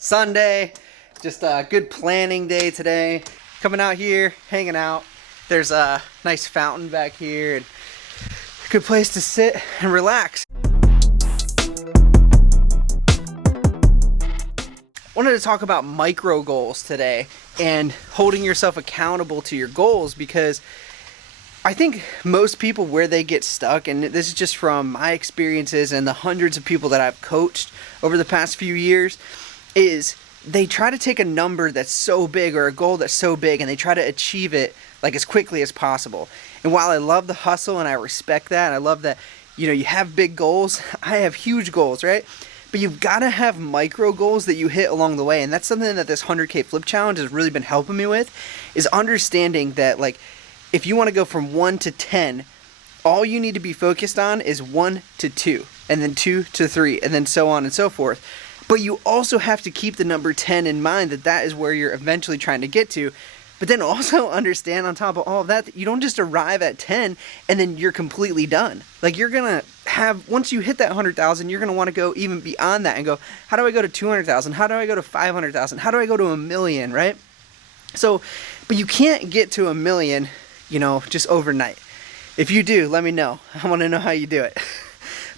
Sunday, just a good planning day today. Coming out here, hanging out. There's a nice fountain back here and a good place to sit and relax. Wanted to talk about micro goals today and holding yourself accountable to your goals, because I think most people, where they get stuck, and this is just from my experiences and the hundreds of people that I've coached over the past few years, is they try to take a number that's so big or a goal that's so big and they try to achieve it like as quickly as possible. And while I love the hustle and I respect that, and I love that, you have big goals, I have huge goals, right? But you've got to have micro goals that you hit along the way. And that's something that this 100K flip challenge has really been helping me with, is understanding that, like, if you want to go from 1 to 10, all you need to be focused on is 1 to 2, and then 2 to 3, and then so on and so forth. But you also have to keep the number 10 in mind, that is where you're eventually trying to get to. But then also understand, on top of all of that you don't just arrive at 10 and then you're completely done. Like, you're going to have, once you hit that 100,000, you're going to want to go even beyond that and go, how do I go to 200,000? How do I go to 500,000? How do I go to 1,000,000, right? So, but you can't get to 1,000,000, just overnight. If you do, let me know. I want to know how you do it.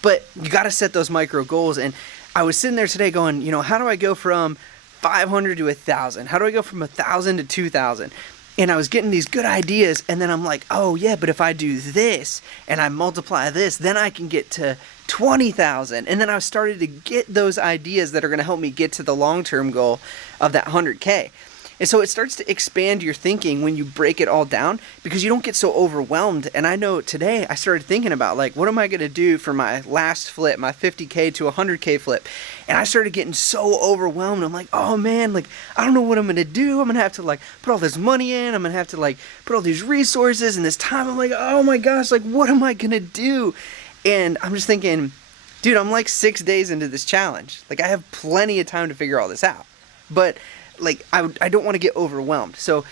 But you got to set those micro goals. And I was sitting there today going, how do I go from 500 to 1,000? How do I go from 1,000 to 2,000? And I was getting these good ideas, and then I'm like, oh yeah, but if I do this and I multiply this, then I can get to 20,000. And then I started to get those ideas that are going to help me get to the long-term goal of that 100K. And so it starts to expand your thinking when you break it all down, because you don't get so overwhelmed. And I know today I started thinking about, like, what am I going to do for my last flip, my 50K to 100K flip? And I started getting so overwhelmed. I'm like, oh man, like, I don't know what I'm going to do. I'm going to have to, like, put all this money in. I'm going to have to, like, put all these resources and this time. I'm like, oh my gosh, like, what am I going to do? And I'm just thinking, dude, I'm like 6 days into this challenge. Like, I have plenty of time to figure all this out. But like, I don't want to get overwhelmed. So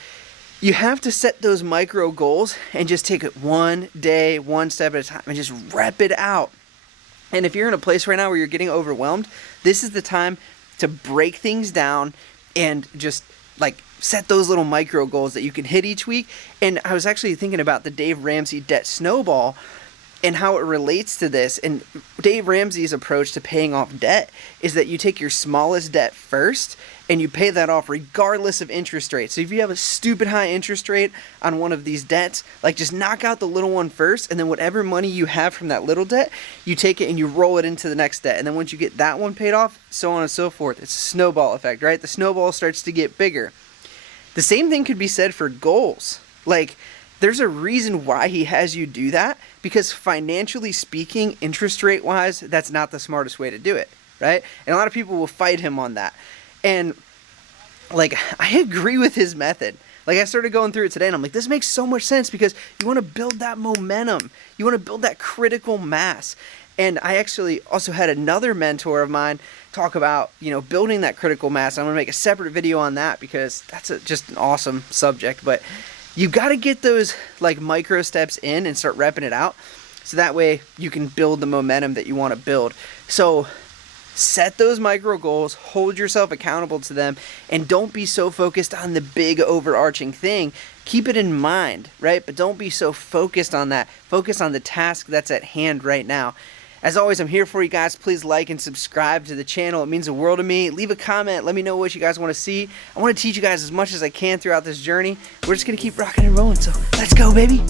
you have to set those micro goals and just take it one day, one step at a time, and just rep it out. And if you're in a place right now where you're getting overwhelmed, this is the time to break things down and just, like, set those little micro goals that you can hit each week. And I was actually thinking about the Dave Ramsey debt snowball and how it relates to this. And Dave Ramsey's approach to paying off debt is that you take your smallest debt first and you pay that off regardless of interest rate. So if you have a stupid high interest rate on one of these debts, like, just knock out the little one first, and then whatever money you have from that little debt, you take it and you roll it into the next debt. And then once you get that one paid off, so on and so forth. It's a snowball effect, right? The snowball starts to get bigger. The same thing could be said for goals. Like, there's a reason why he has you do that, because financially speaking, interest rate wise, that's not the smartest way to do it, right? And a lot of people will fight him on that. And, like, I agree with his method. Like, I started going through it today and I'm like, this makes so much sense, because you want to build that momentum. You want to build that critical mass. And I actually also had another mentor of mine talk about, building that critical mass. I'm going to make a separate video on that, because that's just an awesome subject. But you got to get those, like, micro steps in and start repping it out, so that way you can build the momentum that you want to build. So set those micro goals, hold yourself accountable to them, and don't be so focused on the big overarching thing. Keep it in mind, right? But don't be so focused on that. Focus on the task that's at hand right now. As always, I'm here for you guys. Please like and subscribe to the channel. It means the world to me. Leave a comment. Let me know what you guys want to see. I want to teach you guys as much as I can throughout this journey. We're just going to keep rocking and rolling. So let's go, baby.